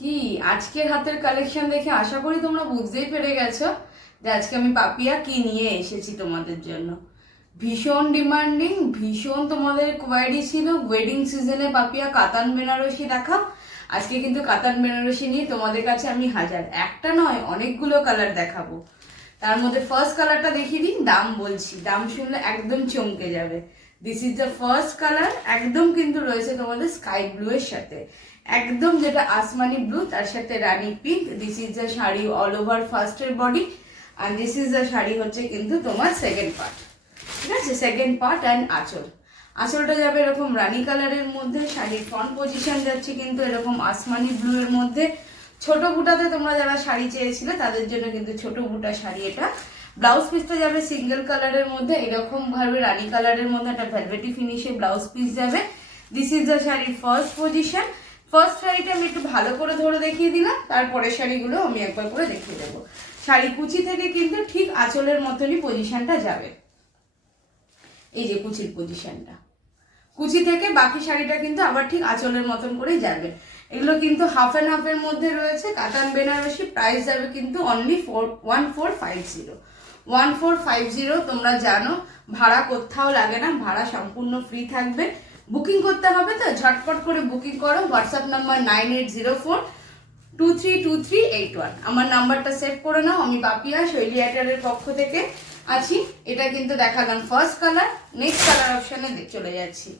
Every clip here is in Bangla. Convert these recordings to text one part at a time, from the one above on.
কি আজকের হাতের কালেকশন দেখে আশা করি তোমরা বুঝতেই পেরে গেছো যে আজকে আমি পাপিয়া কি নিয়ে এসেছি তোমাদের জন্য। ভীষণ ডিমান্ডিং, ভীষণ তোমাদের কোয়ারি ছিল ওয়েডিং সিজনে পাপিয়া কাতান বেনারসি দেখাও। আজকে কিন্তু কাতান বেনারসি নিয়ে তোমাদের কাছে আমি হাজার, একটা নয় অনেকগুলো কালার দেখাবো। তার মধ্যে ফার্স্ট কালারটা দেখিয়ে দিই, দাম বলছি, দাম শুনলে একদম চমকে যাবে। This is the first colour, একদম কিন্তু রয়েছে তোমাদের স্কাই ব্লু এর সাথে, একদম যেটা আসমানি ব্লু, তার সাথে রানী pink. This is the sari all over ফার্স্টের বডি, আর দিস ইজ দ্য শাড়ি হচ্ছে কিন্তু তোমার সেকেন্ড পার্ট। ঠিক আছে, সেকেন্ড পার্ট অ্যান্ড আঁচল। আঁচলটা যাবে এরকম রানী কালারের মধ্যে, শাড়ির ফ্রন্ট পজিশন যাচ্ছে কিন্তু এরকম আসমানি ব্লু এর মধ্যে। ছোট বুটাতে তোমরা যারা শাড়ি চেয়েছিলে তাদের জন্য কিন্তু ছোট বুটা শাড়ি এটা। ব্লাউজ পিসটা যাবে সিঙ্গেল কালারের মধ্যে, এরকম ভাবে রানী কালারের মধ্যে একটা ভেলভেটি ফিনিশে ব্লাউজ পিস যাবে। দিস ইজ দ্য শাড়ির ফার্স্ট পজিশন। ফার্স্ট শাড়িটা আমি একটু ভালো করে ধরে দেখিয়ে দিলাম, তারপরে শাড়িগুলো আমি একবার করে দেখিয়ে দেবো। শাড়ি কুচি থেকে কিন্তু ঠিক আঁচলের মতনই পজিশনটা যাবে। এই যে কুচির পজিশনটা, কুচি থেকে বাকি শাড়িটা কিন্তু আবার ঠিক আঁচলের মতন করেই যাবে। এগুলো কিন্তু হাফ অ্যান্ড হাফের মধ্যে রয়েছে। কাতান বেনারসি, প্রাইস যাবে কিন্তু অনলি 1450। 1450 তোমরা জানো, ভাড়া কোথাও লাগে না, ভাড়া সম্পূর্ণ ফ্রি থাকবে। বুকিং করতে হবে তো ঝটপট করে বুকিং করো। WhatsApp number 9804232381। আমার নাম্বারটা সেভ করে নাও। আমি পাপিয়া শৈলী আইটারের পক্ষ থেকে আছি। এটা কিন্তু দেখালাম ফার্স্ট কালার। নেক্সট কালার অপশনে চলে যাচ্ছি।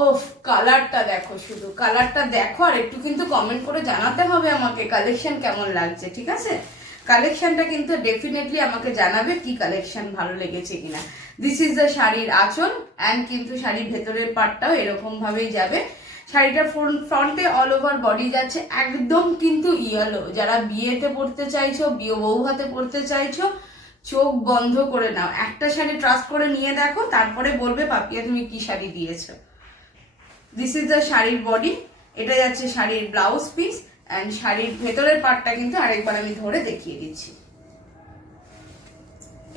ওফ, কালারটা দেখো, শুধু কালারটা দেখো, আর একটু কিন্তু কমেন্ট করে জানাতে হবে আমাকে কালেকশন কেমন লাগছে। ঠিক আছে, কালেকশনটা কিন্তু ডেফিনেটলি আমাকে জানাবে কি কালেকশন ভালো লেগেছে কিনা। দিস ইজ দ্য শাড়ির আঁচল অ্যান্ড কিন্তু শাড়ির ভেতরের পার্টটাও এরকম ভাবেই যাবে। শাড়িটার ফ্রন্টে অল ওভার বডি যাচ্ছে একদম কিন্তু ইয়েলো। যারা বিয়েতে পড়তে চাইছো, বিয়ে বউ হাতে পড়তে চাইছো, চোখ বন্ধ করে নাও, একটা শাড়ি ট্রাস্ট করে নিয়ে দেখো, তারপরে বলবে পাপিয়া তুমি কি শাড়ি দিয়েছো। দিস ইজ দ্য শাড়ির বডি, এটা যাচ্ছে শাড়ির ব্লাউজ পিস অ্যান্ড শাড়ির ভেতরের পার্টটা কিন্তু আরেকবার আমি ধরে দেখিয়ে দিচ্ছি।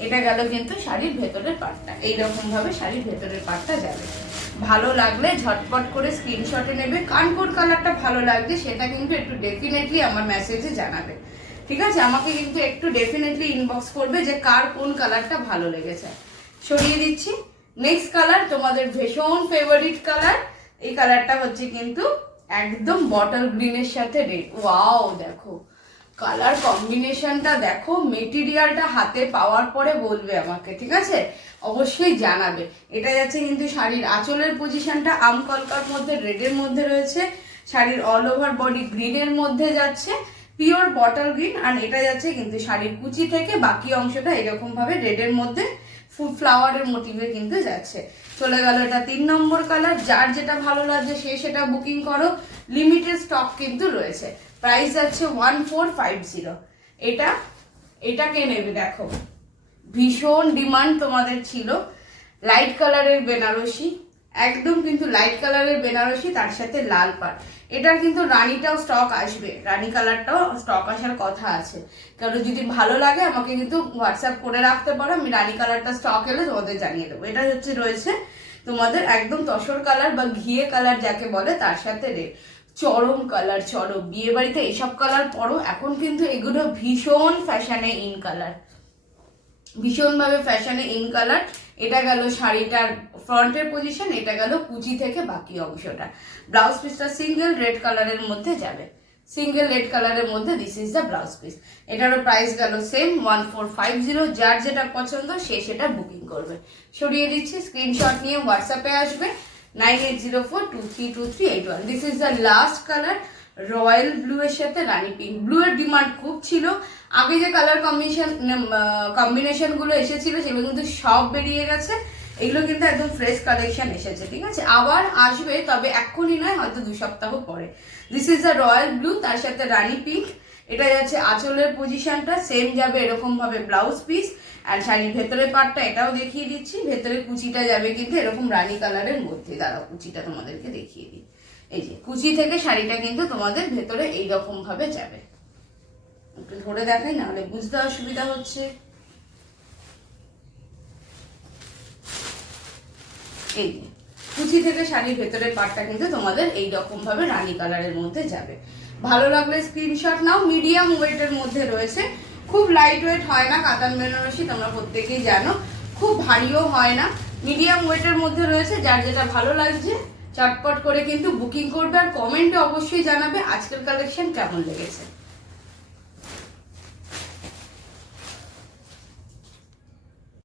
এটা গেল কিন্তু শাড়ির ভেতরের পার্টটা, এইরকম ভাবে শাড়ির ভেতরের পার্টটা যাবে। ভালো লাগলে ঝটপট করে স্ক্রিনশটে নেবে। কানকোর কালারটা ভালো লাগছে সেটা কিন্তু একটু ডেফিনেটলি আমার মেসেজে জানাবে। ঠিক আছে, আমাকে কিন্তু একটু ডেফিনেটলি ইনবক্স করবে যে কার কোন কালারটা ভালো লেগেছে। সরিয়ে দিচ্ছি। নেক্সট কালার তোমাদের ভীষণ ফেভারিট কালার। এই কালারটা হচ্ছে কিন্তু একদম বটল গ্রিনের সাথে রেড। ওয়াও, দেখো কালার কম্বিনেশনটা দেখো, মেটেরিয়ালটা হাতে পাওয়ার পরে বলবে আমাকে, ঠিক আছে, অবশ্যই জানাবে। এটা যাচ্ছে কিন্তু শাড়ির আঁচলের পজিশনটা আম কলকার মধ্যে রেডের মধ্যে রয়েছে। শাড়ির অল ওভার বডি গ্রিনের মধ্যে যাচ্ছে, পিওর বটল গ্রিন। আর এটা যাচ্ছে কিন্তু শাড়ির কুচি থেকে বাকি অংশটা এরকম ভাবে রেডের মধ্যে ফুল ফ্লাওয়ারের মোটিভে কিন্তু যাচ্ছে। চলে গেল এটা 3 নম্বর কালার। যার যেটা ভালো লাগছে সে সেটা বুকিং করো, লিমিটেড স্টক কিন্তু রয়েছে। প্রাইস যাচ্ছে 1450। এটা কে নেবে দেখো, ভীষণ ডিমান্ড তোমাদের ছিল। লাইট কালারের বেনারসি, একদম কিন্তু লাইট কালারের বেনারসি, তার সাথে লাল পাড়। এটার কিন্তু রানীটাও স্টক আসবে, রানী কালারটাও স্টক আসার কথা আছে। কারণ যদি ভালো লাগে আমাকে কিন্তু হোয়াটসঅ্যাপ করে রাখতে পারো, আমি রানী কালারটা স্টক এলে তোমাদের জানিয়ে দেবো। এটা হচ্ছে রয়েছে তোমাদের একদম তসর কালার বা ঘিয়ে কালার যাকে বলে, তার সাথে রেড। চরম কালার, চরম বিয়ে বাড়িতে এইসব কালার পরো। এখন কিন্তু এগুলো ভীষণ ফ্যাশনে ইন কালার, ভীষণভাবে ফ্যাশনে ইন কালার। এটা গেল শাড়িটার ফ্রন্টের পজিশন, এটা গেল কুচি থেকে বাকি অংশটা। ব্লাউজ পিসটা সিঙ্গেল রেড কালারের মধ্যে যাবে, সিঙ্গেল রেড কালারের মধ্যে। This is the blouse piece. এটারও প্রাইস গেল সেম 1450। যার যেটা পছন্দ সে সেটা বুকিং করবে। সরিয়ে দিচ্ছি, স্ক্রিনশট নিয়ে হোয়াটসঅ্যাপে আসবে 9804232381। This is the last colour, royal blue এর সাথে রানী পিঙ্ক। ব্লু এর ডিমান্ড খুব ছিল। আগে যে কালার কম্বিনেশন গুলো এসেছিল সেগুলো কিন্তু সব বেরিয়ে গেছে। এগুলো কিন্তু একদম ফ্রেশ কালেকশন এসেছে। ঠিক আছে, আবার আসবে, তবে এখনই নয়, হয়তো 2 সপ্তাহ পরে। This is the royal blue, তার সাথে রানী পিঙ্ক। এটা যাচ্ছে আঁচলের পজিশনটা সেম যাবে এরকম ভাবে ব্লাউজ পিস। আর শাড়ির ভেতরের পার্টটা এটাও দেখিয়ে দিচ্ছি। ভেতরে কুচিটা যাবে কিন্তু এরকম রানী কালারের মধ্যে। দাঁড়াও কুচিটা তোমাদেরকে দেখিয়ে দিই। এই যে কুচি থেকে শাড়িটা কিন্তু তোমাদের ভেতরে এইরকম ভাবে যাবে। একটু ধরে দেখাই, নাহলে বুঝতে অসুবিধা হচ্ছে। এই যে কুচি থেকে শাড়ির ভেতরের পার্টটা কিন্তু তোমাদের এইরকম ভাবে রানী কালারের মধ্যে যাবে। ভালো লাগলে স্ক্রিনশট নাও। মিডিয়াম ওয়েটের মধ্যে রয়েছে, খুব লাইট ওয়েট হয় না কাতান বেনারসি, তোমরা প্রত্যেকেই জানো, খুব ভারীও হয় না, মিডিয়াম ওয়েটের মধ্যে রয়েছে। যার যেটা ভালো লাগছে চটপট করে কিন্তু বুকিং করবে, আর কমেন্টে অবশ্যই জানাবে আজকের কালেকশন কেমন লেগেছে।